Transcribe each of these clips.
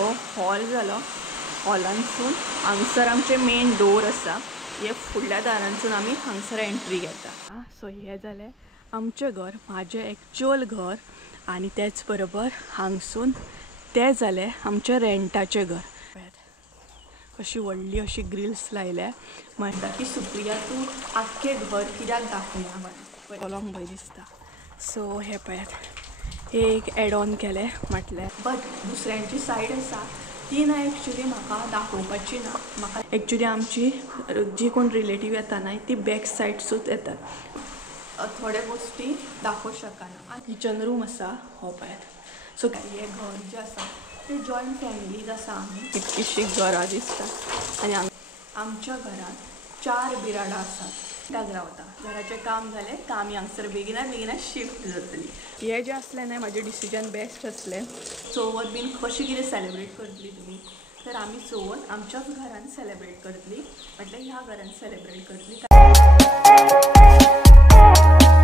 हो हॉल जालो. हॉलांसून हांगसर आमचे मेन डोर आसा. हे फुडल्या दारांसून आमी हांगसर एंट्री घेता. सो हे जालें आमचें घर, म्हाजें एक्चुअल घर. आनी त्याच बरोबर हांगसून तें जालें आमचें रेंटाचें घर. कशी व्हडली अशी ग्रिल्स लायल्या. म्हणटा की सुप्रिया तूं आख्खें घर कित्याक दाखयना म्हणून पळोवंक भंय दिसता. सो हे पळयात एक एड ऑन केलें म्हटलें. बट दुसऱ्यांची सायड आसा ती ना एक्चुली म्हाका दाखोवपाची ना. म्हाका एक्चुली आमची जी कोण रिलेटीव येता न्हय ती बॅक सायडसूच येतात. थोड्या गोष्टी दाखोवंक शकना. किचन रूम आसा हो पळयात. सो हे घर जें आसा ते जॉयंट फॅमिलीज आसा आमी. कितकीशी घरां दिसता. आनी आमच्या घरांत 4 बिराडां आसात. एकठांय रावता. घराचें काम जालें काय आमी हांगसर बेगिना शिफ्ट जातली. हे जें आसलें न्हय म्हाजें डिसिजन बेस्ट आसलें. चवथ बीन कशी कितें सेलेब्रेट करतली तुमी, तर आमी चवथ आमच्याच घरान सेलेब्रेट करतली. म्हटल्यार ह्या घरान सेलेब्रेट करतली.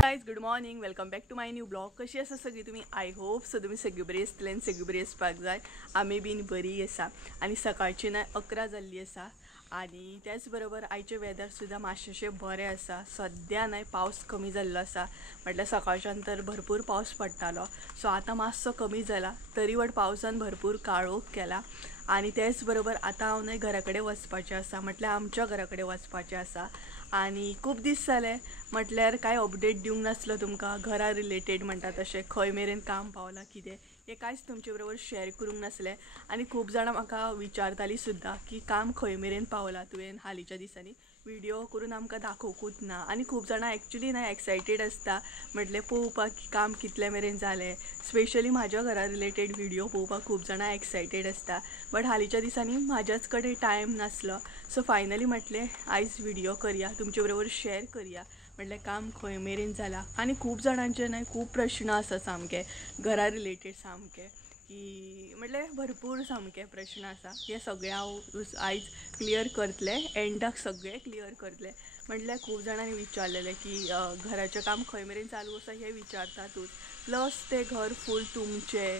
Guys good morning, welcome back to my new vlog. कशी आसा सगळी तुमी? आय होप सो तुमी सगळी बरी आसतली आनी सगळी बरी आसपाक जाय. आमी बीन बरी आसा. आनी सकाळची ना 11 जाल्ली आसा. आनी त्याच बरोबर आयचें वेदर सुद्दां मातशें बरें आसा. सद्या न्हय पावस कमी जाल्लो आसा. म्हटल्यार सकाळच्यान तर भरपूर पावस पडटालो. सो आतां मातसो कमी जाला. तरी व्हड पावसान भरपूर काळोख केला. आनी त्याच बरोबर आतां हांव न्हय घरा कडेन वचपाचें आसा. म्हटल्यार आमच्या घरा कडेन वचपाचें आसा. आनी खूब दीस जाले म्हटल्यार कांय अपडेट दिवंक नासलो तुमकां घरा रिलेटेड म्हणटा तशें खंय मेरेन काम पावलां कितें हें कांयच तुमचे बरोबर शेअर करूंक नासलें. आनी खूब जाणां म्हाका विचारतालीं सुद्दां की काम खंय मेरेन पावलां तुवें हालींच्या दिसांनी व्हिडिओ करून आमकां दाखोवंकूच ना. आनी खूब जाणां एक्चुली ना एक्सायटेड आसता म्हटलें पळोवपाक की काम कितले मेरेन जालें. स्पेशली म्हाज्या घरा रिलेटेड व्हिडिओ पळोवपाक खूब जाणां एक्सायटेड आसता. बट हालींच्या दिसांनी म्हाज्याच कडेन टायम नासलो. सो फायनली म्हटलें आयज व्हिडिओ करया, तुमचे बरोबर शेअर करया. म्हटल्यार काम खंय मेरेन जालां. आनी खूब जाणांचे न्हय खूब प्रश्न आसा सामके घरा रिलेटेड सामके की म्हटल्यार भरपूर सामके प्रश्न आसा. हे सगळे हांव आयज क्लियर करतलें. एंडाक सगळे क्लियर करतलें. म्हटल्यार खूब जाणांनी विचारलेलें की घराचें काम खंय मेरेन चालू आसा हें विचारतातूच. प्लस तें घर फूल तुमचें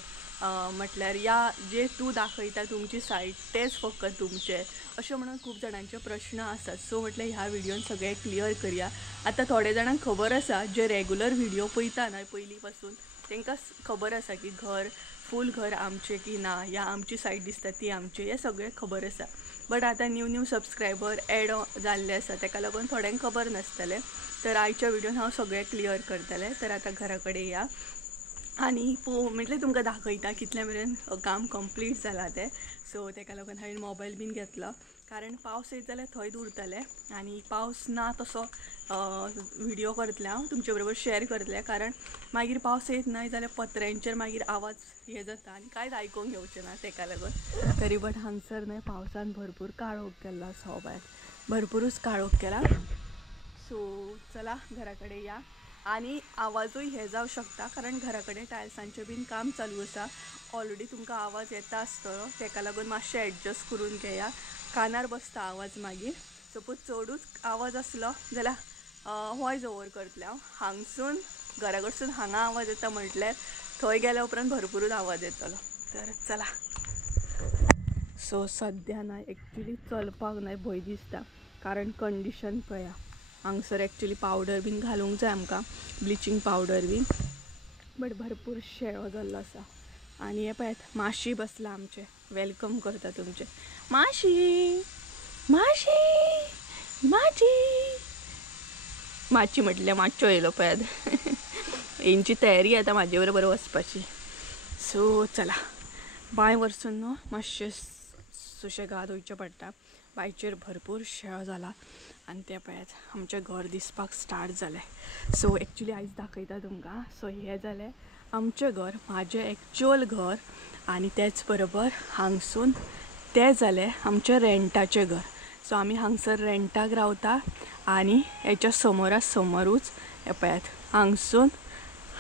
म्हटल्यार या जे तूं दाखयता तुमची सायड तेच फक्त तुमचें अशें म्हणून खूब जाणांचे प्रश्न आसात. सो म्हटल्यार ह्या व्हिडिओन सगळे क्लियर करया. आतां थोड्या जाणांक खबर आसा जे रेगुलर व्हिडिओ पळयता न्हय पयलीं पासून तांकां खबर आसा की घर फूल घर आमचें की ना या आमची सायड दिसता ती आमची हें सगळें खबर आसा. बट आतां न्यू सबस्क्रायबर एड जाल्ले आसा ताका लागून थोड्यांक खबर नासतलें. तर आयच्या व्हिडिओन हांव सगळें क्लियर करतलें. तर आतां घरा कडेन या आनी म्हटल्यार तुमकां दाखयता कितले मेरेन काम कंप्लीट जालां तें. सो ताका लागून हांवें मोबायल बीन घेतलो कारण पावस येत जाल्यार थंयच उरतलें. आनी पावस ना तसो व्हिडिओ करतलें हांव तुमचे बरोबर शेअर करतलें. कारण मागीर पावस येत न्हय जाल्यार पत्र्यांचेर मागीर आवाज हे जाता आनी कांयच आयकूंक येवचें ना ताका लागून. तरी बट हांगसर न्हय पावसान भरपूर काळोख केल्लो आसा. हो भायर भरपूरूच काळोख केला. सो चला घरा कडेन या. आनी आवाजूय हे जावं शकता कारण घरा कडेन टायल्सांचें बीन काम चालू आसा. ऑलरेडी तुमकां आवाज येता आसतलो ताका लागून मातशें एडजस्ट करून घेया. कानार बसता आवाज मागीर. सपोज चडूच आवाज आसलो जाल्यार वॉयस ओवर करतलें हांव. हांगसून घरा कडसून हांगा आवाज येता म्हटल्यार थंय गेल्या उपरांत भरपूरूच आवाज येतलो. तर चला. सो सद्या न्हय एक्चुली चलपाक न्हय भंय दिसता कारण कंडिशन पळया. हांगसर एक्चुली पावडर बीन घालूंक जाय आमकां ब्लिचींग पावडर बीन. बट भरपूर शेळो जाल्लो आसा. आनी हे पळयात माशी बसला आमचे वेलकम करता तुमचे. माशी माशी माची माची म्हटल्यार माच्चो येयलो पळयात. हेंची तयारी आतां म्हाजे बरोबर वचपाची. सो चला बांय वरसून न्हू मातशें सुशेगाद वयचें पडटा. बांयचेर भरपूर शेळो जाला आनी तें पळयात आमचें घर दिसपाक स्टार्ट जालें. सो एक्चुली आयज दाखयता तुमकां. सो हें जालें आमचें घर, म्हाजें एक्चुअल घर. आनी त्याच बरोबर हांगसून तें जालें आमचें रेंटाचें घर. सो आमी हांगसर रेंटाक रावता. आनी हेच्या समोरूच हें पळयात हांगसून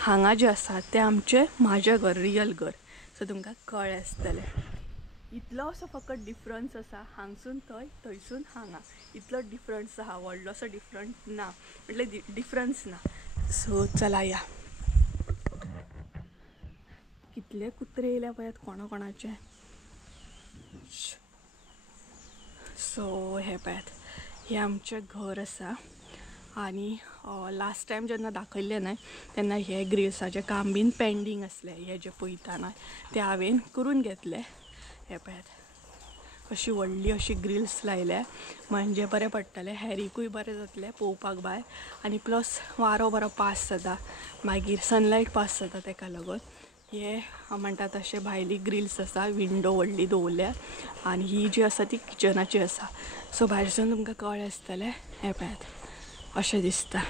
हांगा जें आसा तें आमचें म्हाजें घर रियल घर. सो तुमकां कळ्ळें आसतलें. इतलो असो फकत डिफरन्स आसा हांगसून थंय थंयसून हांगा इतलो डिफरन्स आहा. व्हडलो असो डिफरंट ना म्हटल्यार डिफरन्स ना. सो चला या. कितले कुत्रे येयल्या पळयात कोणाचे. सो हे पळयात, हे आमचें घर आसा. आणि लास्ट टायम जेन्ना दाखयल्लें न्हय तेन्ना हे ग्रिल्साचें काम बीन पेंडींग आसलें. हे जे पळयता न्हय ते हांवें करून घेतले. हे पळयात, अशी व्हडली अशी ग्रिल्स लायल्या म्हणजे बरें पडटलें, हेरीकूय बरें जातलें पळोवपाक भायर. आनी प्लस वारो बरो पास जाता, मागीर सनलायट पास जाता, ताका लागून हे म्हणटा तशें भायली ग्रिल्स आसा. विंडो व्हडली दवरल्या आनी ही जी आसा ती किचनाची आसा. सो भायरसून तुमकां कळ्ळें आसतलें. हे पळयात, अशें दिसता.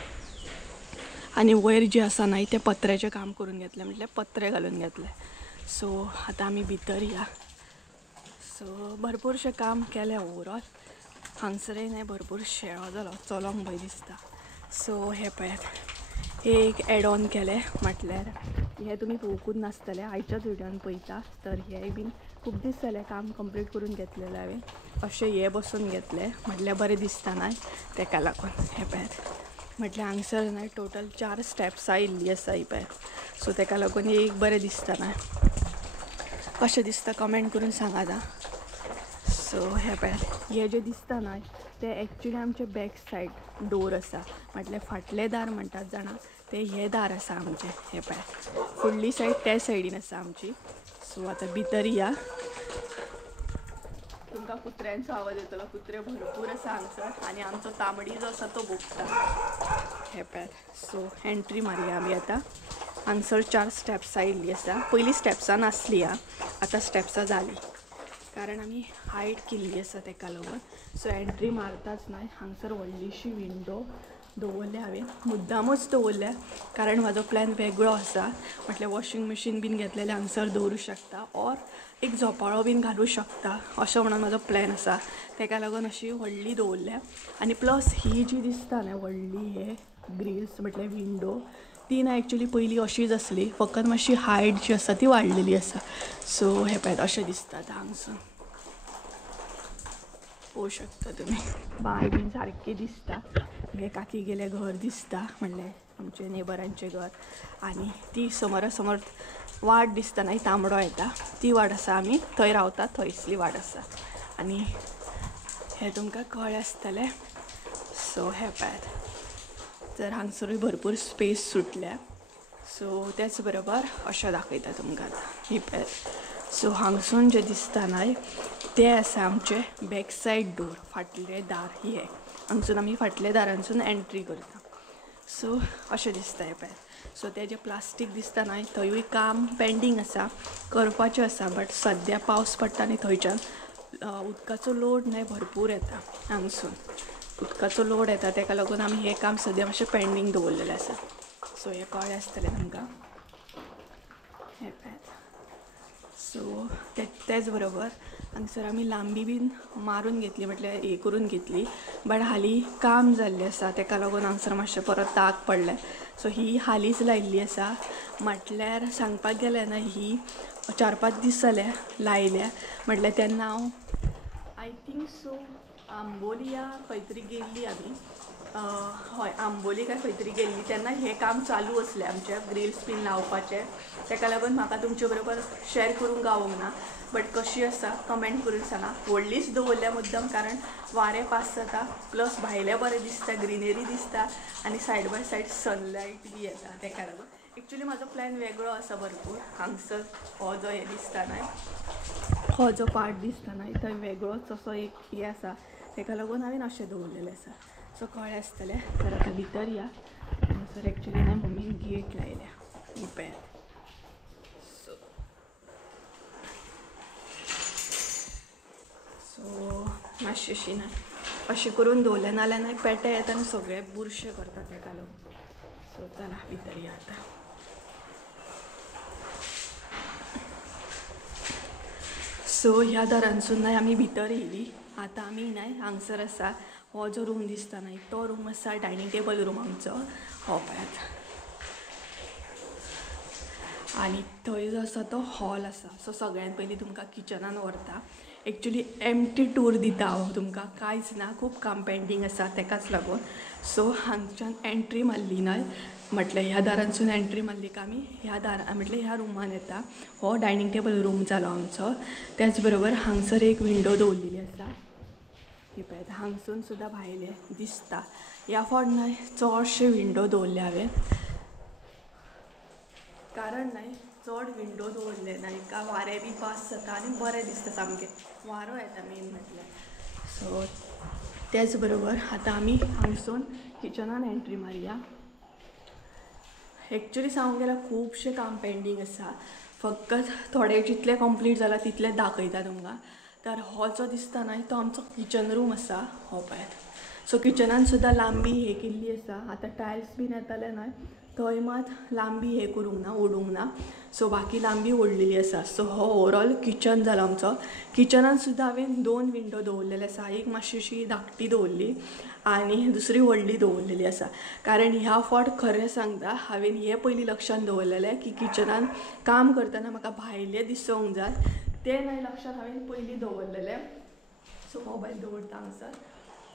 आनी वयर जे आसा न्हय तें पत्र्याचें काम करून घेतलें, म्हटल्यार पत्रे घालून घेतले. सो आतां आमी भितर या. सो भरपूरशें काम केलें ओवरऑल. हांगसरय न्हय भरपूर शेळो जालो, चलोंक भंय दिसता. सो हे पळयात, एक एड ऑन केलें, म्हटल्यार हे तुमी पळोवंकूच नासतलें, आयच्याच व्हिडियोन पळयता. तर हे बीन खूब दीस जाले काम कंप्लीट करून घेतलेलें हांवें. अशें हे बसून घेतलें, म्हटल्यार बरें दिसता न्हय ताका लागून. हे पळयात, म्हटल्यार हांगसर न्हय टोटल 4 स्टेप्सां येयल्लीं आसा ही पळयात. सो ताका लागून एक बरें दिसता न्हय. कशें दिसता कमेंट करून सांगात आं. सो हे पळयात, हे जे दिसता न्हय ते एक्चुली आमचे बॅक सायड डोर आसा, म्हटल्यार फाटले दार म्हणटात जाणा ते हे दार आसा आमचे. हे पळयात, फुडली सायड त्या सायडीन आसा आमची. सो आतां भितर या. तुमकां कुत्र्यांचो आवाज येतलो, कुत्रे भरपूर आसा हांगसर आनी आमचो तांबडी जो आसा तो भोगता. हे पळयात, सो एंट्री मारया आमी आतां. हांगसर 4 स्टेप्सां येयल्लीं आसा. पयलीं स्टेप्सां नासलीं आतां स्टेप्सां जालीं, कारण आमी हायट केल्ली आसा ताका लागून. सो एंट्री मारताच न्हय हांगसर व्हडलीशी विंडो दवरल्या हांवें, मुद्दामूच दवरल्या कारण म्हाजो प्लॅन वेगळो आसा. म्हटल्यार वॉशिंग मशीन बीन घेतलेलें हांगसर दवरूं शकता, ऑर एक झोपाळो बीन घालूं शकता, अशें म्हणून म्हाजो प्लॅन आसा. ताका लागून अशी व्हडली दवरल्या. आनी प्लस ही जी दिसता न्हय व्हडली हे ग्रिल्स म्हटल्यार विंडो, ती ना एक्चुली पयलीं अशीच आसली, फकत मातशी हायट जी आसा ती वाडलेली आसा. सो हे पळयात, अशें दिसता हांगसर पळोवं शकता तुमी. बाय बीन सारकी दिसता. हे काकी गेले घर दिसता, म्हणल्यार आमचे नेबरांचें घर. आनी ती समोरा समोर वाट दिसता न्हय तांबडो येता, ती वाट आसा. आमी थंय रावता, थंयसली वाट आसा. आनी हें तुमकां कळ्ळें आसतलें. सो हे पळयात, तर हांगसरूय भरपूर स्पेस सुटल्या. सो तेच बरोबर अशें दाखयता तुमकां आतां. ही पळयात, सो हांगसून जें दिसता न्हय तें आसा आमचें बॅक सायड डोर, फाटले दार. हे हांगसून आमी फाटल्या दारांसून एंट्री करता. सो अशें दिसता. हे पळयात, सो तें जें प्लास्टीक दिसता न्हय थंयूय काम पेंडींग आसा, करपाचें आसा. बट सद्या पावस पडटा न्हय थंयच्यान उदकाचो लोड न्हय भरपूर येता. हांगसून उदकाचो लोड येता ताका लागून आमी हें काम सद्या मातशें पेंडींग दवरलेलें आसा. सो हें कळ्ळें आसतलें तुमकां. हे पळयात, सो तेच बरोबर हांगसर आमी लांबी बीन मारून घेतली, म्हटल्यार हे करून घेतली. बट हालीं काम जाल्लें आसा ताका लागून हांगसर मातशें परत दाग पडलें. सो ही हालींच लायिल्ली आसा. म्हटल्यार सांगपाक गेल्यार न्हय ही 4-5 दीस जाले लायल्या. म्हटल्यार तेन्ना हांव आय थिंक सो आंबोलिया खंय तरी गेल्ली आमी. हय, आंबोली काय खंय तरी गेल्ली तेन्ना हें काम चालू आसलें आमचें ग्रिल्स बीन लावपाचें. ताका लागून म्हाका तुमचे बरोबर शेअर करूंक गावोंक ना. बट कशी आसा कमेंट करून सांगा. व्हडलीच दवरल्या मुद्दम, कारण वारें पास जाता, प्लस भायलें बरें दिसता, ग्रिनरी दिसता आनी side by side Sunlight B येता. ताका लागून एक्चुली म्हाजो प्लॅन वेगळो आसा भरपूर. हांगसर हो जो हें दिसता न्हय, हो जो पार्ट दिसता न्हय थंय वेगळोच असो एक हें आसा. ताका लागून हांवें अशें दवरलेलें आसा. सो कळ्ळें आसतलें. तर आतां भितर या. हांगसर एक्चुली न्हय मम्मीन गेट लायल्या. ही पळयात. सो मातशें अशी न्हय अशें करून दवरलें, नाल्यार न्हय पेटे येता आनी सगळे बुरशे करता ताका लागून. सो चला भितर या आतां. सो ह्या दारांसून न्हय आमी भितर येयली. आतां आमी न्हय हांगसर आसा. हो जो रूम दिसता न्हय तो रूम आसा डायनींग टेबल रूम आमचो. हो पळयात. आनी थंय जो आसा तो हॉल आसा. सो सगळ्यान पयलीं तुमकां किचनान व्हरता. एक्चुली एम्प्टी टूर दिता हांव तुमकां, कांयच ना, खूब काम पेंडींग आसा ताकाच लागून. सो हांगच्यान एंट्री मारली न्हय म्हटलं ह्या दारांसून एंट्री मारली का आमी ह्या म्हटलं ह्या रुमान येता. हो डायनिंग टेबल रूम जालो आमचो. त्याच बरोबर हांगसर एक विंडो दवरलेली आसा. ही पळय हांगसून सुद्दां भायले दिसता. ह्या फावट न्हय चडशे विंडो दवरले हांवें, कारण न्हय चड विंडो दवरले न्हय का वारें बी पास जाता आनी बरें दिसता सामकें. वारो येता मेन म्हटल्यार. सो त्याच बरोबर आतां आमी हांगसून किचनान एंट्री मारया. एक्चुली सांगूंक गेल्यार खुबशें काम पेंडींग आसा. फकत थोडे जितले कंप्लीट जाला तितले दाखयता तुमकां. तर हो जो दिसता न्हय तो आमचो किचन रूम आसा. हो पळयात. सो किचनान सुद्दां लांबी हे केल्ली आसा. आतां टायल्स बीन येतले न्हय थंय मात लांबी हे करूंक ना, ओडूंक ना. सो बाकी लांबी ओडलेली आसा. सो हो ओवरऑल किचन जाला आमचो. किचनान सुद्दां हांवें 2 विंडो दवरलेले आसा. एक मातशी अशी धाकटी दवरली आनी दुसरी व्हडली दवरलेली आसा. कारण ह्या फावट खरें सांगता हांवें हे पयलीं लक्षान दवरलेलें की किचनान काम करतना म्हाका भायले दिसूंक जाय. तें न्हय लक्षान हांवें पयलीं दवरलेलें. सो मोबायल दवरता हांगसर.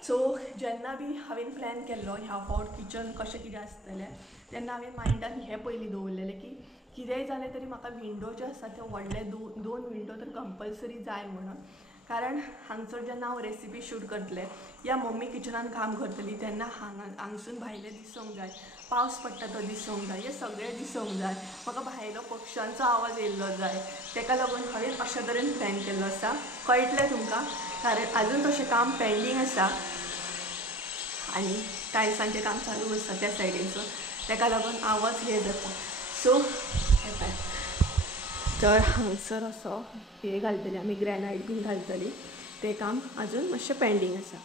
सो जेन्ना बी हांवें प्लॅन केल्लो ह्या फावट किचन कशें कितें आसतलें तेन्ना हांवें मायंडान हें पयलीं दवरलेलें की कितेंय जालें तरी म्हाका विंडो जे आसा ते व्हडले 2 विंडो तर कंपल्सरी जाय म्हणून. कारण हांगसर जेन्ना हांव रेसिपी शूट करतलें या मम्मी किचनान काम करतली तेन्ना हांगसून भायले दिसूंक जाय. पावस पडटा तो दिसूंक जाय. हें सगळें दिसूंक जाय. म्हाका भायलो पक्ष्यांचो आवाज येयल्लो जाय. तेका लागून हांवें अशे तरेन प्लॅन केल्लो आसा. कळटलें तुमकां कारण आजून तशें काम पेंडींग आसा आनी टायल्सांचें काम चालू आसा त्या सायडीनसून. तेका लागून आवाज हे जाता. सो हें पळय तर हांगसर असो हे घालतली आमी ग्रॅनायट बीन घालतली. तें काम आजून मातशें पेंडींग आसा.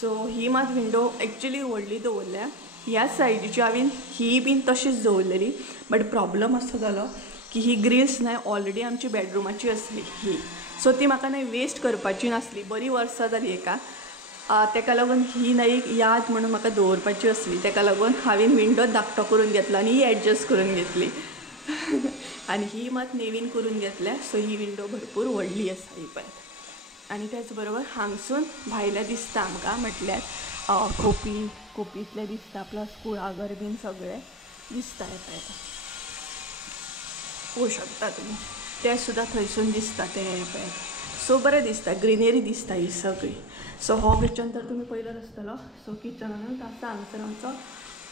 सो ही मात विंडो एक्चुली व्हडली दवरल्या. ह्या सायडीची हांवें ही बीन तशीच दवरलेली. बट प्रॉब्लम असो जालो की ही ग्रिल्स न्हय ऑलरेडी आमची बेडरुमाची आसली ही. सो ती म्हाका न्हय वेस्ट करपाची नासली. बरी वर्सां जाली हेका. तेका लागून ही न्हय एक याद म्हणून म्हाका दवरपाची आसली. तेका लागून हांवें विंडो धाकटो करून घेतलो आनी ही एडजस्ट करून घेतली. आनी ही मात नेवीन करून घेतल्या. सो ही विंडो भरपूर व्हडली आसा ही पळय. आनी त्याच बरोबर हांगसून भायले दिसता आमकां म्हटल्यार खोपींतले दिसता प्लस कुळागर बीन सगळें दिसता. हे पळय पळोवं शकता तुमी तें सुद्दां थंयसून दिसता तें. हे पळय सो बरें दिसता. ग्रिनरी दिसता ही सगळी. सो हो किचन तर तुमी पयलोच आसतलो. सो किचनानूच आसा हांगसर आमचो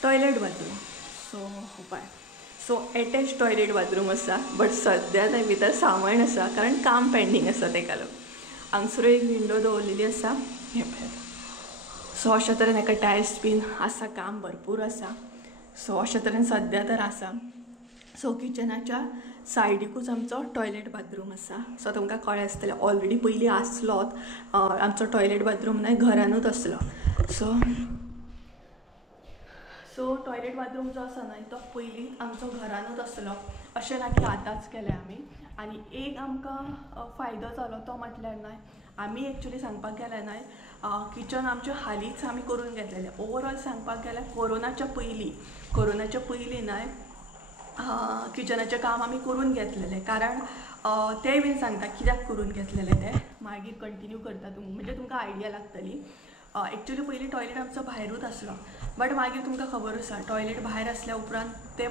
टॉयलेट बाथरूम. सो हो पळय सो एटॅच टॉयलेट बाथरूम आसा. बट सद्या त्या भितर सावण आसा कारण काम पेंडींग आसा तेका लागून. हांगसर एक विंडो दवरलेली आसा. हे पळय सो अशा तरेन हेका टायल्स बीन आसा. काम भरपूर आसा. सो अशा तरेन सद्या तर आसा. सो किचनाच्या सायडीकूच आमचो टॉयलेट बाथरूम आसा. सो तुमकां कळ्ळें आसतलें ऑलरेडी पयलीं आसलोच आमचो टॉयलेट बाथरूम न्हय घरानूच आसलो. सो टॉयलेट बाथरूम जो आसा न्हय तो पयलीं आमचो घरानूच आसलो. अशें ना की आतांच केलें आमी. आनी एक आमकां फायदो जालो तो म्हटल्यार न्हय आमी एक्चुली सांगपाक गेल्यार न्हय किचन आमचें हालींच आमी करून घेतलेलें. ओवरऑल सांगपाक गेल्यार कोरोनाच्या पयलीं न्हय किचनाचें काम आमी करून घेतलेलें. कारण तेंय बीन सांगता कित्याक करून घेतलेलें तें मागीर कंटिन्यू करता तुमी म्हणजे तुमकां आयडिया लागतली. एक्चुली पयलीं टॉयलेट आमचो भायरूच आसलो. बट मागीर तुमकां खबर आसा टॉयलेट भायर आसल्या उपरांत ते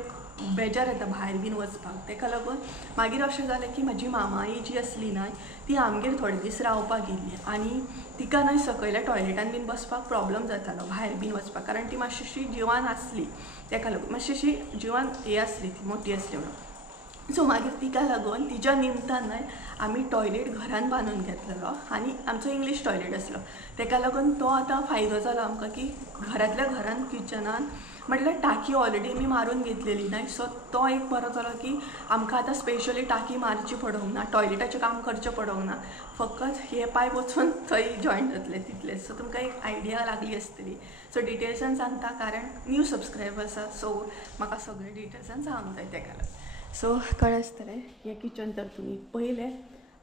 बेजार येता भायर बीन वचपाक. तेका लागून मागीर अशें जालें की म्हाजी मामाई जी आसली न्हय ती आमगेर थोडे दीस रावपाक येयल्ली. आनी तिका न्हय सकयल्या टॉयलेटान बीन बसपाक प्रॉब्लम जातालो भायर बीन वचपाक. कारण ती मातशी अशी जिवान आसली. तेका लागून मातशी अशी जिवान हे आसली ती मोठी आसली म्हणून. सो मागीर तिका लागून तिच्या निमतान न्हय आमी टॉयलेट घरान बांदून घेतलेलो. आनी आमचो इंग्लीश टॉयलेट आसलो. तेका लागून तो आतां फायदो जालो आमकां की घरांतल्या घरान किचनान म्हटल्यार टाकी ऑलरेडी आमी मारून घेतलेली न्हय. सो तो एक बरो जालो की आमकां आतां स्पेशली टाकी मारची पडोंक ना. टॉयलेटाचें काम करचें पडोंक ना. फकत हे पायप वचून थंय जॉयन जातले तितलेच. सो तुमकां एक आयडिया लागली आसतली. सो डिटेल्सान सांगता कारण न्यू सबस्क्रायबर आसा. सो म्हाका सगळे डिटेल्सान सांगूंक जाय तेका लागून. सो कळ्ळें आसतलें हें किचन तर तुमी पयलें.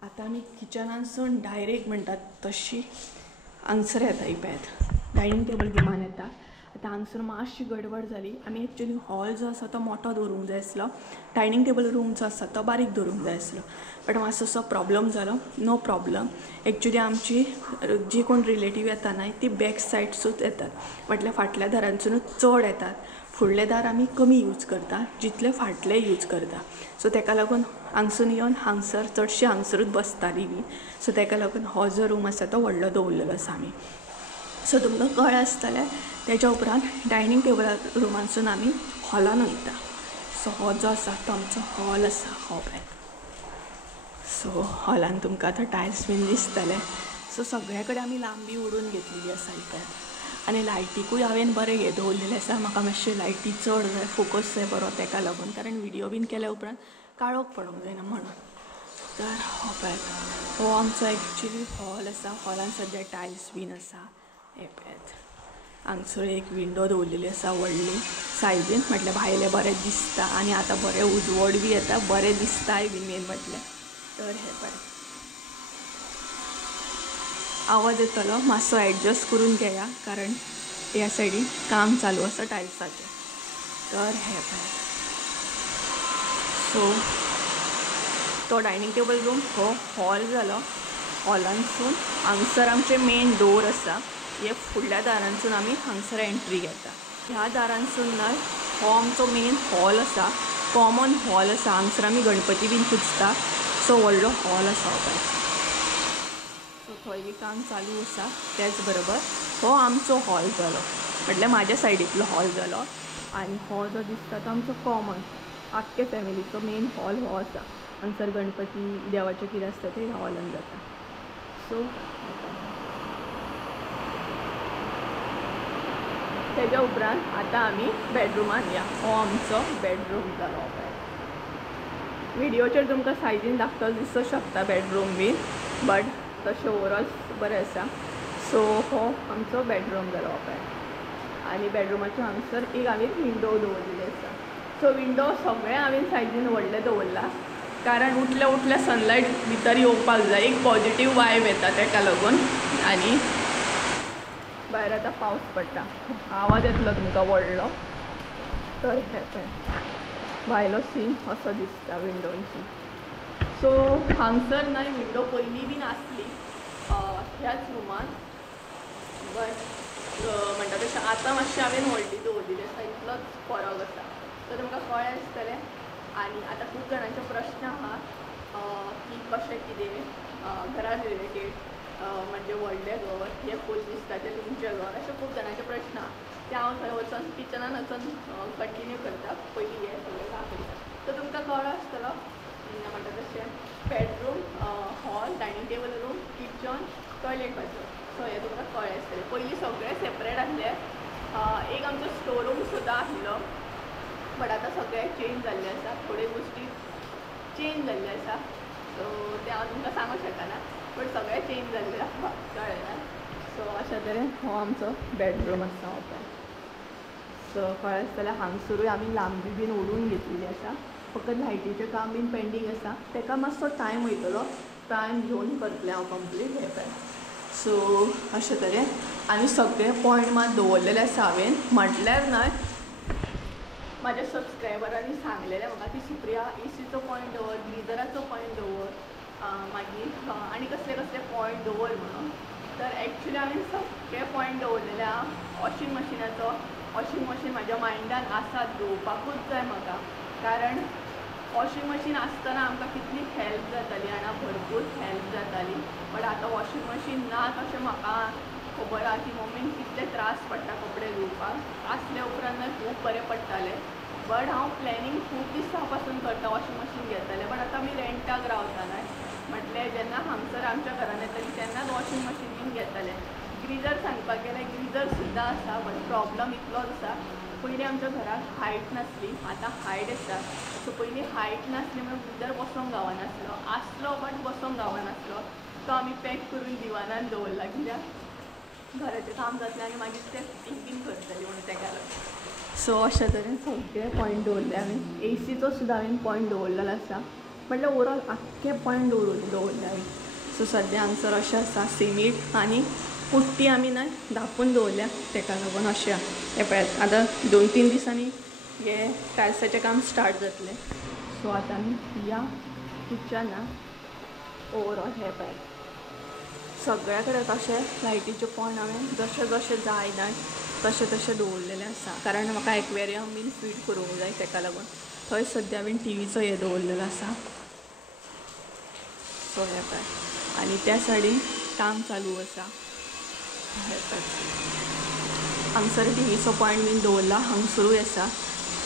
आतां आमी किचनानसून डायरेक्ट म्हणटात तशी हांगसर येता. ही पळयात डायनिंग टेबल गिमान येता. आतां हांगसर मातशी गडबड जाली. आमी एक्चुली हॉल जो आसा तो मोठो दवरूंक जाय आसलो. डायनिंग टेबल रूम जो आसा तो बारीक दवरूंक जाय आसलो. बट मातसोसो प्रॉब्लम जालो. No problem. एक्चुली आमची जी कोण रिलेटीव येता न्हय ती बॅक सायडसूच येतात. म्हटल्यार फाटल्या दारांतसूनच चड येतात. फुडले दार आमी कमी यूज करता, जितले फाटले यूज करता. सो ताका लागून हांगसून येवन हांगसर चडशी हांगसरूच बसतालीं बी. सो ताका लागून हो जो रूम आसा तो व्हडलो दवरलेलो आसा आमी. सो तुमकां कळ्ळें आसतलें तेच्या उपरांत डायनींग टेबला रुमानसून आमी हॉलान वयता. सो हो जो आसा तो आमचो हॉल आसा, हो पळय. सो हॉलान तुमकां आतां टायल्स बीन दिसतले. सो सगळे कडेन आमी लांबी ओडून घेतलेली आसा इकडे. आनी लायटीकूय हांवें बरें हें दवरलेलें आसा. म्हाका मातशें लायटी चड जाय, फोकस जाय बरो, ताका लागून. कारण व्हिडिओ बीन केल्या उपरांत काळोख पडोंक जायना म्हणून. तर हो पळय, हो आमचो एक्चुली हॉल आसा. हॉलान सद्या टायल्स बीन आसा. हे पळयात, हांगसर एक विंडो दवरलेली आसा व्हडली सायडीन, म्हटल्यार भायलें बरें दिसता. आनी आतां बरें उजवड बी येता, बरें दिसताय बी मेन म्हटल्यार. तर हे पळय, आवाज येतलो, मातसो एडजस्ट करून घेया कारण ह्या सायडीन काम चालू आसा टायल्साचें. तर हे पळय, सो तो डायनींग टेबल रूम हो हॉल जालो. हॉलानसून हांगसर आमचें मेन डोर आसा. हे फुडल्या दारांसून आमी हांगसर एंट्री घेता. ह्या दारांसून न्हय, हो आमचो मेन हॉल आसा, कॉमन हॉल आसा. हांगसर आमी गणपती बीन पुजता. सो व्हडलो हॉल आसा हो पळय. सो थंय बी काम चालू आसा. त्याच बरोबर हो आमचो हॉल जालो, म्हटल्यार म्हाज्या सायडींतलो हॉल जालो. आनी हो जो दिसता तो आमचो कॉमन आख्खे फॅमिलीचो मेन हॉल हो आसा. हांगसर गणपती देवाचें कितें आसता तें ह्या हॉलान जाता. सो तेच्या उपरांत आतां आमी बेडरुमान या. हो आमचो बेडरूम जालो हो पळय. व्हिडिओचेर तुमकां सायडीन धाकटो दिसूंक शकता बेडरूम बीन, बट तशें ओवरऑल बरें आसा. सो हो आमचो बेडरूम जालो हो पळय. आनी बेडरुमाच्या हांगसर एक हांवें विंडो दवरलेली आसा. सो विंडो सगळे हांवें सायडीन व्हडले दवरला कारण उठल्या उठल्या सनलायट भितर येवपाक जाय, एक पॉजिटीव वायब येता ताका लागून. आनी भायर आतां पावस पडटा, आवाज येतलो तुमकां व्हडलो. तर हे पळय, भायलो सीन असो दिसता विंडोनसून. सो हांगसर न्हय विंडो पयलीं बीन आसली ह्याच रुमान, बट म्हणटा तशें आतां मातशें हांवें व्हडली दवरलेली आसा, इतलोच फरक आसा. सो तुमकां कळ्ळें आसतलें. आनी आतां खूब जाणांचे प्रश्न आहा की कशें कितें घरा रिलेटेड, म्हणजे व्हडलें घर, हें फूल दिसता तें तुमचें घर, अशें खूब जाणांचे प्रश्न आहा. ते हांव थंय वचून किचनान वचून कंटिन्यू करता. पयलीं हें सगळें दाखयता. सो तुमकां कळ्ळो आसतलो म्हणटा तशें bedroom, hall, dining table room, kitchen, toilet bathroom. सो हें तुमकां कळ्ळें आसतलें. पयलीं सगळें सेपरेट आसलें. एक आमचो स्टोर रूम सुद्दां आसलो, बट आतां सगळें चेंज जाल्लें आसा. थोड्यो गोश्टी चेंज जाल्ले आसा. सो ते हांव तुमकां सांगूंक शकना, बट सगळें चेंज जाल्लें आसा, कळ्ळें ना. सो अशा तरेन हो आमचो बेडरूम आसा हो पळय. सो कळ्ळें आसतलें, हांगसरूय आमी लांबी बीन ओडून घेतलेली आसा. फकत लायटीचें काम बीन पेंडींग आसा, ताका मातसो टायम वयतलो. टायम घेवन करतलें हांव कंप्लीट हे पळय. सो अशे तरेन आनी सगळे पॉयंट मात दवरलेले आसा हांवें. म्हटल्यार न्हय, म्हाज्या सबस्क्रायबरांनी सांगलेलें म्हाका की सुप्रिया एसीचो पॉयंट दवर, गिजराचो पॉयंट दवर, मागीर आनी कसले कसले पॉयंट दवर म्हणून. तर एक्चुली हांवें सगळे पॉयंट दवरलेले आहा. वॉशिंग मशिनाचो, वॉशिंग मशीन म्हाज्या मायंडान आसा, दवरपाकूच जाय म्हाका. कारण वॉशिंग मशीन आसतना आमकां कितली हेल्प जाताली आनी भरपूर हेल्प जाताली. बट आतां वॉशिंग मशीन ना तशें म्हाका खबर आहा की मम्मीन कितले त्रास पडटा कपडे धुवपाक. आसले उपरांत खूब बरें पडटालें. बट हांव प्लॅनिंग खूब दिसां पासून करता वॉशिंग मशीन घेतलें. बट आतां आमी रेंटाक रावता न्हय, म्हटलें जेन्ना हांगसर आमच्या घरान येतली तेन्नाच वॉशिंग मशीन बीन घेतलें. ग्रिजर सांगपाक गेल्यार ग्रिजर सुद्दां आसा, बट प्रॉब्लम इतलोच आसा. पयलीं आमच्या घराक हायट नासली, आतां हायट आसा. सो पयलीं हायट नासली म्हणून ग्रिजर बसोंक गावनासलो. आसलो बट बसोंक गावनासलो. तो आमी पॅक करून दिवानान दवरला, कित्याक घराचें काम जातलें आनी मागीर तें फिटींग बीन करतली म्हणून ताका लागून. सो अशे तरेन सगळे पॉयंट दवरले हांवें. एसीचो सुद्दां हांवें पॉयंट दवरलेलो आसा, म्हटल्यार ओवरऑल आख्खे पॉयंट दवरले हांवें. सो सद्या हांगसर अशें आसा, सिमीट आनी पुट्टी आमी न्हय धापून दवरल्या, ताका लागून अशें आहा. हें पळयात, आतां 2-3 दिसांनी हे टायल्साचें काम स्टार्ट जातलें. सो आतां आमी या किचनाक. ओवरऑल हें पळयात, सगळ्या कडेन तशें लायटीचे पॉयंट हांवें जशें जशें जाय न्हय तशें तशें दवरलेलें आसा कारण म्हाका एक्वेरियम बीन फीड करूंक जाय ताका लागून थंय सद्या बीन टीव्हीचो हे दवरलेलो आसा सो हे पळय आनी त्या सायडीन काम चालू आसा हांगसर टीव्हीचो पॉयंट बीन दवरला हांगसरूय आसा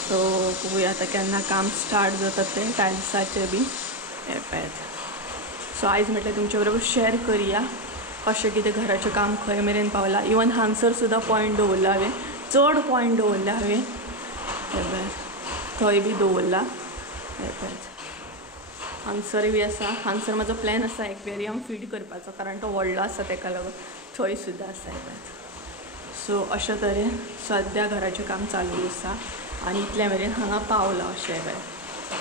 सो पळोवया आतां केन्ना काम स्टार्ट जाता तें टायल्साचें बी हे पळयात सो आयज म्हटल्यार तुमचे बरोबर शेअर करुया कशें कितें घराचें काम खंय मेरेन पावलां इवन हांगसर सुद्दां पॉयंट दवरला हांवें चड पॉयंट दवरला हांवें हे पळयात थंय बी दवरला हे पळयात हांगसर बी आसा हांगसर म्हाजो प्लॅन आसा एक्वेरियम फीड करपाचो कारण तो व्हडलो आसा ताका लागून थंय सुद्दां आसा हे पळयात सो अशा तरेन सद्या घराचें काम चालू आसा आनी इतल्या मेरेन हांगा पावलां अशें पळयात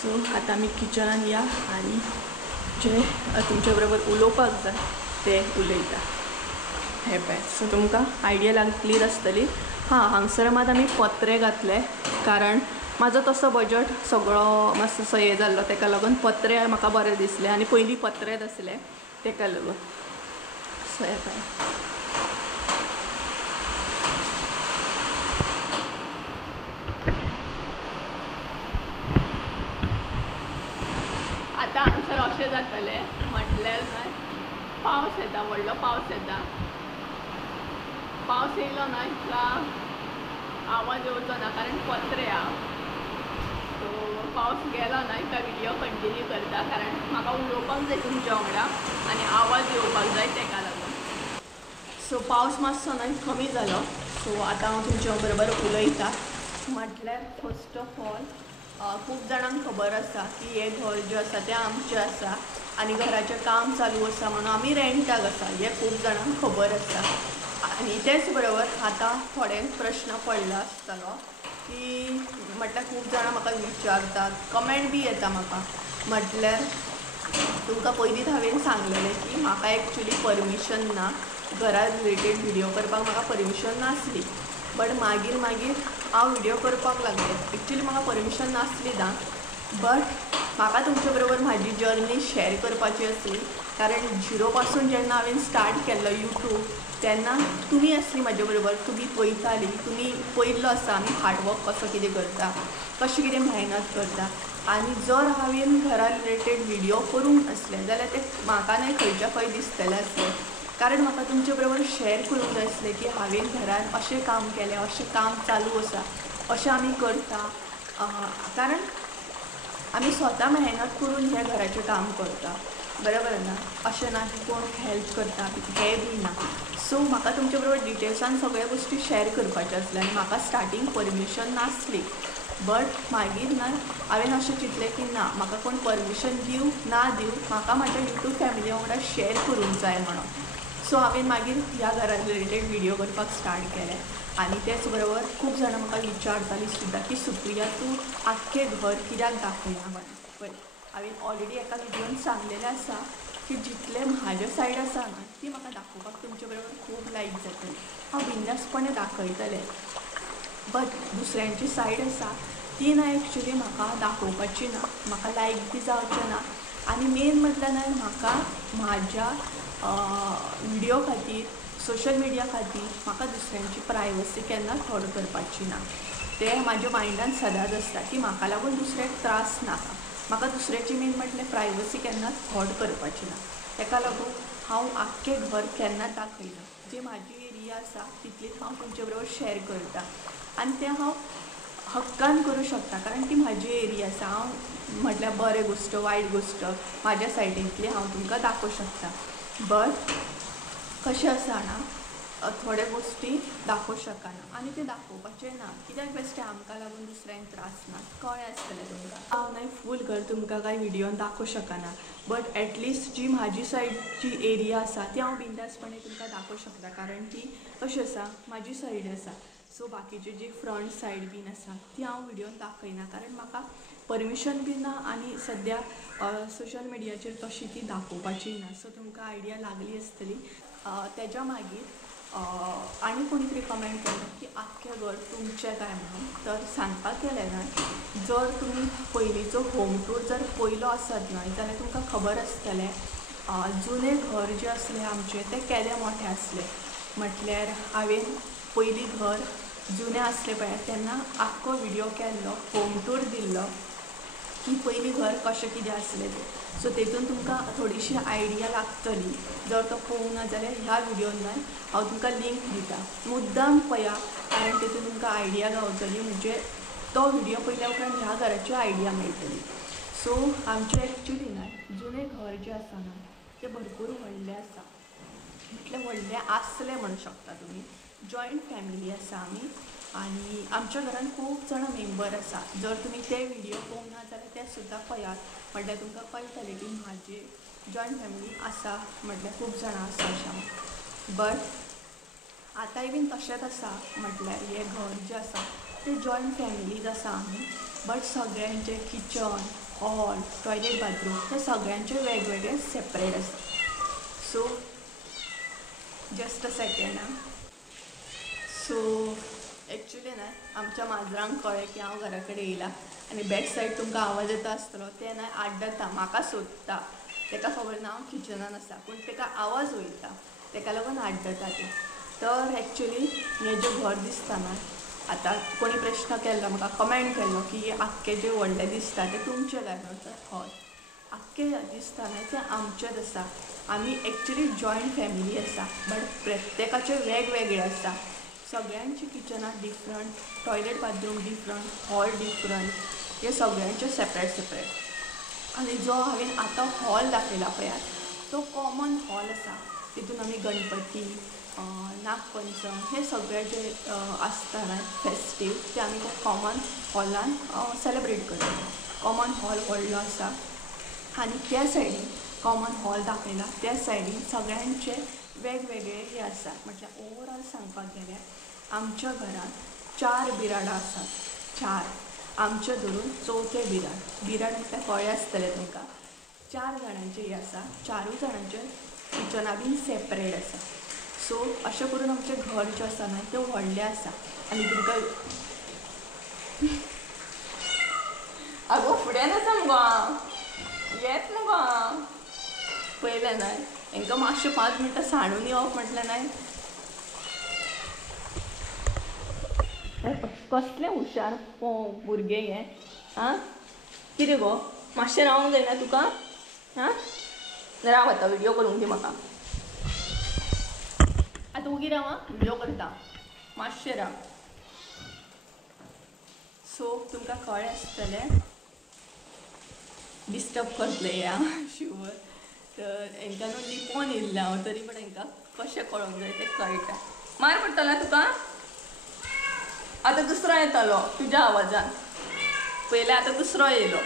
सो आतां आमी किचनान या आनी जे तुमचे बरोबर उलोवपाक जाय ते उलयता हे पळयात सो तुमकां आयडिया क्लियर आसतली हां हांगसर मात आमी पत्रे घातले कारण म्हाजो तसो बजट सगळो मातसो हे जाल्लो ताका लागून पत्रे म्हाका बरें दिसले आनी पयलीं पत्रेच आसले ताका लागून सो हे पळय आतां हांगसर अशें जातलें म्हटल्यार न्हय पावस येता व्हडलो पावस येता पावस येयलो ना इतका आवाज येवचो ना कारण पत्रे आहा सो पावस गेलो ना इतका व्हिडियो कंटिन्यू करता कारण म्हाका उलोवपाक जाय तुमच्या वांगडा आनी आवाज येवपाक जाय ताका लागून सो पावस मातसो न्हय कमी जालो सो आतां हांव तुमच्या बरोबर उलयता म्हटल्यार फस्ट ऑफ ऑल खूब जाणांक खबर आसा की हे घर जें आसा तें आमचें आसा आनी घराचें काम चालू आसा म्हणून आमी रेंटाक आसा हें खूब जाणांक खबर आसा आनी तेच बरोबर आतां थोडे प्रश्न पडलो आसतलो की म्हटल्यार खूब जाणां म्हाका विचारतात कमेंट बी येता म्हाका म्हटल्यार तुमकां पयलींच हांवें सांगलेलें की म्हाका एक्चुली परमिशन ना घरा रिलेटेड व्हिडियो करपाक म्हाका परमिशन नासली बट मागीर हांव व्हिडियो करपाक लागलें एक्चुली म्हाका परमिशन नासली ना बट म्हाका तुमचे बरोबर म्हाजी जर्नी शेअर करपाची आसली कारण झिरो पासून जेन्ना हांवें स्टार्ट केल्लो यूट्यूब तेन्ना तुमी आसली म्हाजे बरोबर तुमी पळयताली तुमी पळयल्लो आसा आमी हार्डवर्क कसो कितें करता कशें कितें मेहनत करता आनी जर हांवें घरा रिलेटेड व्हिडियो करूंक आसले जाल्यार ते म्हाका न्हय खंयच्या खंय दिसतलें आसलें कारण म्हाका तुमचे बरोबर शेअर करूंक जाय आसलें की हांवें घरान अशें काम केलें अशें काम चालू आसा अशें आमी करता कारण आमी स्वता मेहनत करून ह्या घराचें काम करता बरोबर ना अशें ना की कोण हेल्प करता हें बी ना सो म्हाका तुमचे बरोबर डिटेल्सान सगळ्या गोश्टी शेअर करपाच्यो आसल्यो आनी म्हाका स्टार्टींग परमिशन नासली बट मागीर ना हांवें अशें चिंतलें की ना म्हाका कोण परमिशन दिवं ना दिवं म्हाका म्हाज्या यूट्यूब फॅमिली वांगडा शेअर करूंक जाय म्हणून सो हांवें मागीर ह्या घरा रिलेटेड व्हिडियो करपाक स्टार्ट केलें आनी तेच बरोबर खूब जाणां म्हाका विचारतालीं सुद्दां की सुप्रिया तूं आख्खें घर कित्याक दाखयना म्हणून पळय हांवें ऑलरेडी एका व्हिडियोन सांगलेलें आसा की जितलें म्हाजे सायड आसा न्हय ती म्हाका दाखोवपाक तुमचे बरोबर खूब लायक जातली हांव बिंदासपणे दाखयतलें बट दुसऱ्यांची सायड आसा ती ना एक्चुली म्हाका दाखोवपाची ना म्हाका लायक बी जावचें ना आनी मेन म्हटल्यार न्हय म्हाका म्हाज्या व्हिडियो खातीर सोशल मिडिया खातीर म्हाका दुसऱ्यांची प्रायवसी केन्ना थोड करपाची ना ते म्हाज्या मायंडान सदांच आसता की म्हाका लागून दुसऱ्याक त्रास नाका म्हाका दुसऱ्याची मेन म्हटल्यार प्रायवसी केन्ना थोड करपाची ना ताका लागून हांव आख्खें घर केन्ना दाखयना जी म्हाजी एरिया आसा तितलीच हांव तुमचे बरोबर शेअर करता आनी तें हांव हक्कान करूं शकता कारण ती म्हाजी एरिया आसा हांव म्हटल्यार बरें गोश्ट वायट गोश्ट म्हाज्या सायडींतली हांव तुमकां दाखोवं शकता बट कशें आसा ना थोड्या गोश्टी दाखोवं शकना आनी ते दाखोवपाचें ना कित्याक बेश्टें आमकां लागून दुसऱ्यांक त्रास ना कळ्ळें आसतलें तुमकां हांव न्हय फूल घर तुमकां कांय व्हिडियोन दाखोवं शकना बट एटलिस्ट जी म्हाजी सायडची एरिया आसा ती हांव बिंदासपणे तुमकां दाखोवं शकता कारण ती कशी आसा म्हाजी सायड आसा सो बाकीची जी फ्रंट सायड बीन आसा ती हांव व्हिडियोन दाखयना कारण म्हाका परमिशन बी ना आनी सद्या सोशल मिडियाचेर तशी ती दाखोवपाची ना सो तुमकां आयडिया लागली आसतली तेज्या मागीर आनी कोणी तरी कमेंट केलें की आख्खें घर तुमचें काय म्हणून तर सांगपाक गेलें ना जर तुमी पयलींचो होम टूर जर पयलो आसत न्हय जाल्यार तुमकां खबर आसतलें जुने घर जें आसलें आमचें तें केदें मोठें आसलें म्हटल्यार हांवें पयलीं घर जुने असले पळय तेन्ना आख्खो व्हिडिओ केल्लो, होम टूर दिल्लो की पयलीं घर कशें कितें आसलें तें. सो तेतून तुमकां थोडीशी आयडिया लागतली. जर तो पळोवंक ना जाल्यार ह्या व्हिडिओंतल्यान हांव तुमकां लिंक दिता, मुद्दाम पळया, कारण तेतून तुमकां आयडिया गावतली. म्हणजे तो व्हिडिओ पळयल्या उपरांत ह्या घराची आयडिया मेळटली. सो आमचें एक्चुली ना जुनें घर जें आसा ना तें भरपूर व्हडलें आसा. म्हटल्यार व्हडलें आसलें म्हणूं शकता तुमी. जॉयंट फॅमिली आसा आमी आनी आमच्या घरान खूब जाणां मेंबर आसा. जर तुमी ते व्हिडिओ पळोवंक ना जाल्यार ते सुद्दां पळयात, म्हटल्यार तुमकां कळटलें की म्हाजी जॉयंट फॅमिली आसा, म्हटल्यार खूब जाणां आसा अशें. बट आतांय बीन तशेंच आसा. म्हटल्यार हें घर जें आसा तें जॉयंट फॅमिलीच आसा आमी. बट सगळ्यांचें किचन, हॉल, टॉयलेट, बाथरूम ते सगळ्यांचे वेगवेगळे सेपरेट आसा. सो जस्ट अ सेकेंड आं. सो एक्चुली ना आमच्या माजरांक कळ्ळें की हांव घरा कडेन येयला आनी बॅक सायड तुमकां आवाज येता आसतलो. ते ना आड्डता, म्हाका सोदता. ताका खबर ना हांव किचनान आसा, पूण ताका आवाज वयता, ताका लागून आड्डता ते. तर एक्चुली हें जें घर दिसता ना, आतां कोणी प्रश्न केल्लो म्हाका, कमेंट केल्लो की आख्खें जें व्हडलें दिसता तें तुमचें काय म्हणून. तर हय, आख्खें दिसता ना तें आमचेंच आसा. आमी एक्चुली जॉयंट फॅमिली आसा, बट प्रत्येकाचें वेगवेगळें आसा. सगळ्यांची किचनां different, toilet bathroom different, hall different, हे सगळ्यांचे सेपरेट सेपरेट. आनी जो हांवें आतां हॉल दाखयला पळयात तो कॉमन हॉल आसा. तितून आमी गणपती, नागपंचम हे सगळे जे आसता ना फेस्टीव ते आमी त्या कॉमन हॉलान सेलेब्रेट करता. कॉमन हॉल व्हडलो आसा आनी त्या सायडीन कॉमन हॉल दाखयला, त्या सायडीन सगळ्यांचे वेगवेगळे हे आसा. म्हटल्यार ओवरऑल सांगपाक गेल्यार आमच्या घरांत 4 बिराडां आसात. 4 आमचे धरून चवथे बिराड म्हटल्यार कळ्ळें आसतलें तुमकां. 4 जाणांचे हे आसा. 4 जाणांचे किचना बीन सेपरेट आसा. सो अशें करून आमचें घर जें आसा ना तें व्हडलें आसा. आनी तुमकां आगो फुडें आसा मुगो हांव, येत मुगो हांव. पळयलें न्हय, हांकां मातशें 5 मिनटां सांडून येवप म्हटलें न्हय. कसलें हुशार भुरगें हें. आं कितें गो, मातशें रावंक जायना तुका? हां राव, आतां व्हिडिओ करूंक दी म्हाका. आतां उगी राव, व्हिडिओ करता, मातशें राव. सो तुमकां कळ्ळें आसतलें डिस्टर्ब करतलें या शुवर. तर हांकां न्हू लिपोवन येयल्लें हांव, तरी पण हांकां कशें कळोंक जाय तें कळटा. मार पडटलो तुका. आतां दुसरो येतलो तुज्या आवाजान. पयलें आतां दुसरो येयलो.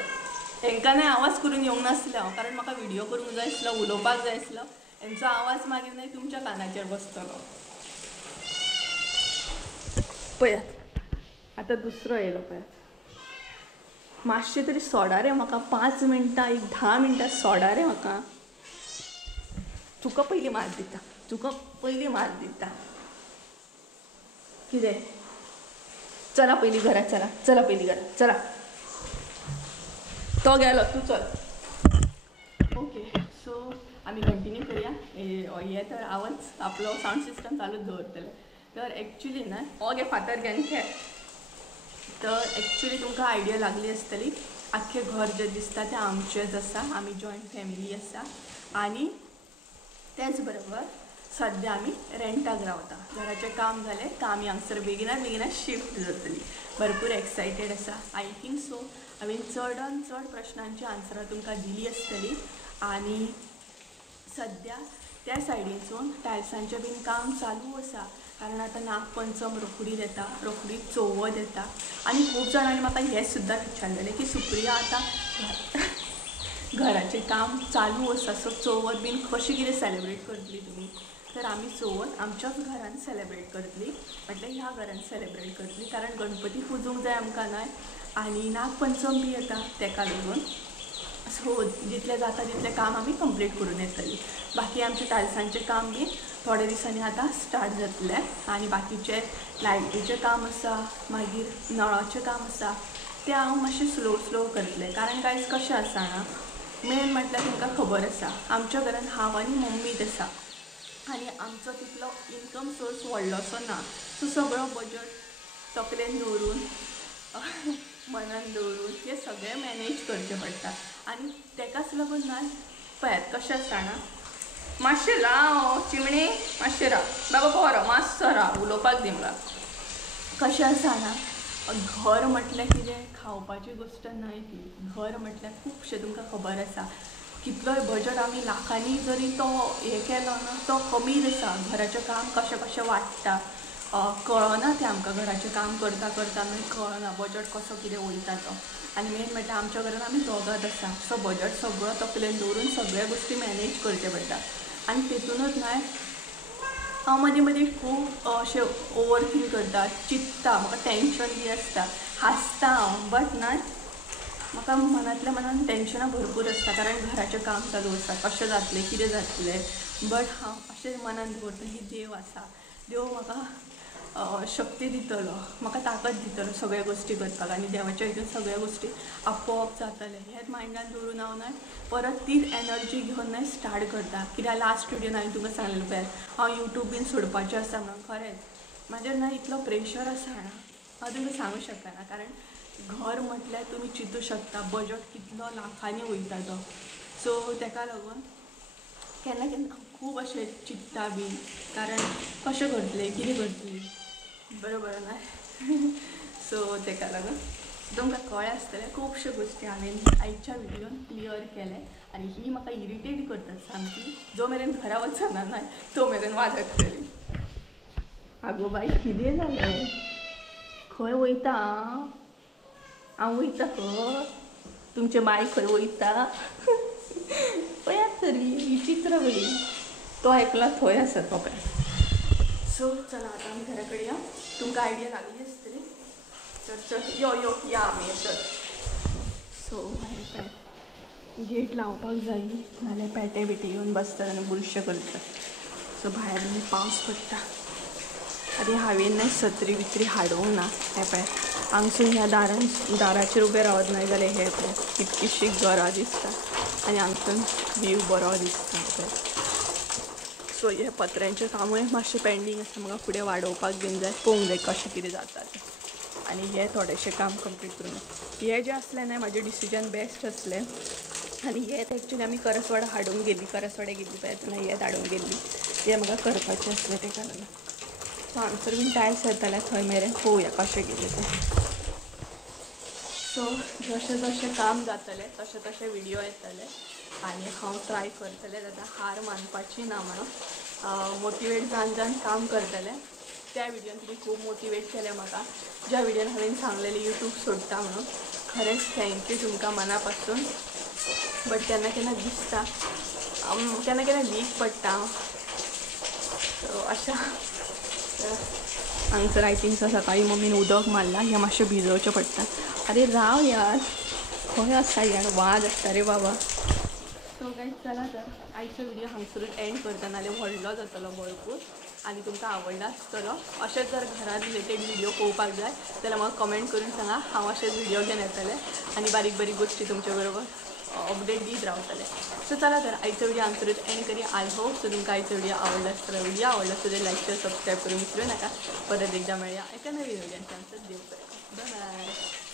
हांकां न्हय आवाज करून येवंक नासलें हांव, कारण म्हाका व्हिडिओ करूंक जाय आसलो, उलोवपाक जाय आसलो. हांचो आवाज मागीर न्हय तुमच्या कानाचेर बसतलो. पळयात आतां दुसरो येयलो पळयात. मातशें तरी सोडा रे म्हाका, 5 मिनटां, 10 मिनटां सोडा रे म्हाका. तुका पयलीं मार दिता, तुका पयलीं मार दिता. कितें? चला पयलीं घरा, चला चला पयलीं घरा, चला. तो गेलो, तूं चल. ओके, सो आमी कंटिन्यू करुया. हे तर आवाज आपलो सावंड सिस्टम चालूच दवरतले. तर एक्चुली ना हो गे फातर घेवन खेळ. तर एक्चुली तुमकां आयडिया लागली आसतली. आख्खें घर जें दिसता तें आमचेंच आसा. आमी जॉयंट फॅमिली आसा आनी त्याच बरोबर सद्या आमी रेंटाक रावता. घराचें काम जालें काय आमी हांगसर बेगिना शिफ्ट जातली. भरपूर एक्सायटेड आसा. आय थिंक सो हांवें चडान चड प्रश्नांची आन्सरां तुमकां दिली आसतली. आनी सद्या त्या सायडीनसून टायल्सांचें बीन काम चालू आसा, कारण आतां नागपंचम रोखडीच येता, रोखडीच चवथ येता. आनी खूब जाणांनी म्हाका हें सुद्दां विचारलेलें की सुप्रिया आतां घराचें काम चालू आसा, सो चवथ बीन कशी कितें सेलेब्रेट करतली तुमी. तर आमी चवथ आमच्याच घरान सेलेब्रेट करतली, म्हटल्यार ह्या घरान सेलेब्रेट करतली, कारण गणपती पुजूंक जाय आमकां न्हय. आनी नागपंचम बी येता तेका लागून. सो जितलें जाता तितलें काम आमी कंप्लीट करून येतली. बाकी आमचें टायल्सांचें काम बी थोड्या दिसांनी आतां स्टार्ट जातलें. आनी बाकीचें लायटीचें काम आसा, मागीर नळाचें काम आसा, तें हांव मातशें स्लो करतलें. कारण गायज कशें आसा ना, मेन म्हटल्यार तुमकां खबर आसा आमच्या घरान हांव आनी मम्मीच आसा. आनी आमचो तितलो इनकम सोर्स व्हडलोसो ना, सो सगळो बजट तकलेन दवरून मनान दवरून हे सगळें मॅनेज करचें पडटा. आनी तेकाच लागून ना पळयात कशें आसता ना, मातशें राव चिमणे, मातशें राव बाबा, बरो मातसो राव, उलोवपाक दी म्हाका. कशें आसा ना, घर म्हटल्यार कितें खावपाची गोश्ट न्हय ती. घर म्हटल्यार खुबशें तुमकां खबर आसा, कितलोय बजट आमी लाखांनी जरी तो हे केलो ना तो कमीच आसा. घराचें काम कशें कशें वाडटा कळना तें आमकां. घराचें काम करता करता मागीर कळना बजट कसो कितें वयता तो. आनी मेन म्हणल्यार आमच्या घरान आमी दोगांच आसा, सो बजट सगळो तकलेन दवरून सगळ्या गोश्टी मॅनेज करचे पडटा. आनी तेतूनच न्हय हांव मदीं मदीं खूब अशें ओवर थिंक करता, चिंत्ता, म्हाका टेंशन बी आसता, हांसता हांव. बट न्हय म्हाका मनांतल्या मनान टेंशनां भरपूर आसता, कारण घराचें काम चालू आसा, कशें जातलें कितें जातलें. बट हांव अशें मनान दवरता की देव आसा, देव म्हाका शक्ती दितलो, म्हाका ताकद दितलो सगळ्या गोश्टी करपाक. आनी देवाच्या हितून सगळ्या गोश्टी आपोआप जातले हेंच मायंडान दवरून हांव न्हय परत तीच एनर्जी घेवन न्हय स्टार्ट करता. कित्याक लास्ट विडियोन हांवें तुमकां सांगलेलें पळय हांव यूट्यूब बीन सोडपाचें आसा म्हणून. खरेंच म्हाजेर न्हय इतलो प्रेशर आसा ना, हांव तुमकां सांगूं शकना. कारण घर म्हटल्यार तुमी चिंतूं शकता बजट कितलो लाखांनी वयता तो. सो तेका लागून केन्ना केन्ना खूब अशें चिंत्ता बी, कारण कशें करतलें कितें करतलीं, बरोबर न्हय. सो तेका लागून तुमकां कळ्ळें आसतलें खुबश्यो गोश्टी हांवें आयच्या विडियोन क्लियर केले. आनी ही म्हाका इरिटेट करता सामकी. जो मेरेन घरा वचना न्हय तो मेरेन वाजतली. आगो बाय कितें जालें, खंय वयता हांव वयता खंय, तुमचे बाय खंय वयता पळयात तरी विचित्र बरी. तो एकलो थंय आसा तो पळय. सो चला आतां आमी घरा कडेन या. तुमकां आयडिया लागली आसतली. चल चल यो यो या आमी चल. सो भायर गेट लावपाक जाय, नाल्यार पेटे बिटे येवन बसतात आनी बुरशें करतात. सो भायर आनी पावस पडटा. आनी हांवें न्हय सत्री बित्री हाडूंक ना. हें पळय हांगसून ह्या दाराचेर उबें रावत न्हय जाल्यार हें पळय कितकीशी घरां दिसता आनी हांगसून व्यू बरो दिसता पळय. सो हे पत्र्यांचें कामूय मातशें पेंडींग आसा, म्हाका फुडें वाडोवपाक बीन जाय, पळोवंक जाय कशें कितें जाता तें. आनी हे थोडेशें काम कंप्लीट करून हे जें आसलें न्हय म्हाजें डिसिजन बेस्ट आसलें. आनी हेच एक्चुली आमी करसवाडा हाडूंक गेल्ली, करसवाडा गेल्ली पळय तेन्ना हेच हाडूंक गेल्ली. हें म्हाका करपाचें आसलें तेका लागून. सो हांगसर बीन टायल्स येताले थंय मेरेन पळोवया कशें कितें तें. सो जशें जशें काम जातलें तशें तशें विडियो येतले आनी हांव ट्राय करतलें जाता हार मानपाची ना म्हणून मोटिवेट जावन जावन काम करतलें. त्या विडियोन तुमी खूब मोटिवेट केलें म्हाका, ज्या विडियोन हांवें सांगलेलें यूट्यूब सोडटा म्हणून. खरेंच थँक्यू तुमकां मना पासून. बट केन्ना केन्ना दिसता, केन्ना केन्ना वीक पडटा. सो अशा हांगसर आय थिंक सकाळी मम्मीन उदक मारला, हें मातशें भिजोवचें पडटा. अरे राव यार, खंय आसा यार, वाज आसता रे बाबा. सो गायज चला तर आयचो व्हिडियो हांगसरूच एंड करता, नाल्यार व्हडलो जातलो भरपूर आनी तुमकां आवडला आसतलो. अशेंच जर घरा रिलेटेड व्हिडियो पळोवपाक जाय जाल्यार म्हाका कमेंट करून सांगा. हांव अशेंच व्हिडियो घेवन येतलें आनी बारीक बारीक गोश्टी तुमचे बरोबर अपडेट दीत रावतलें. सो चला तर आयचो व्हिडियो हांगसरूच एंड करी. आय होप सो तुमकां आयचो व्हिडियो आवडला आसतलो. व्हिडियो आवडला आसतलो लायक शेअर सबस्क्राईब करून विसरू नाका. परत एकदा मेळया एका नवीन व्हिडियोन. देव बरें. Bye bye.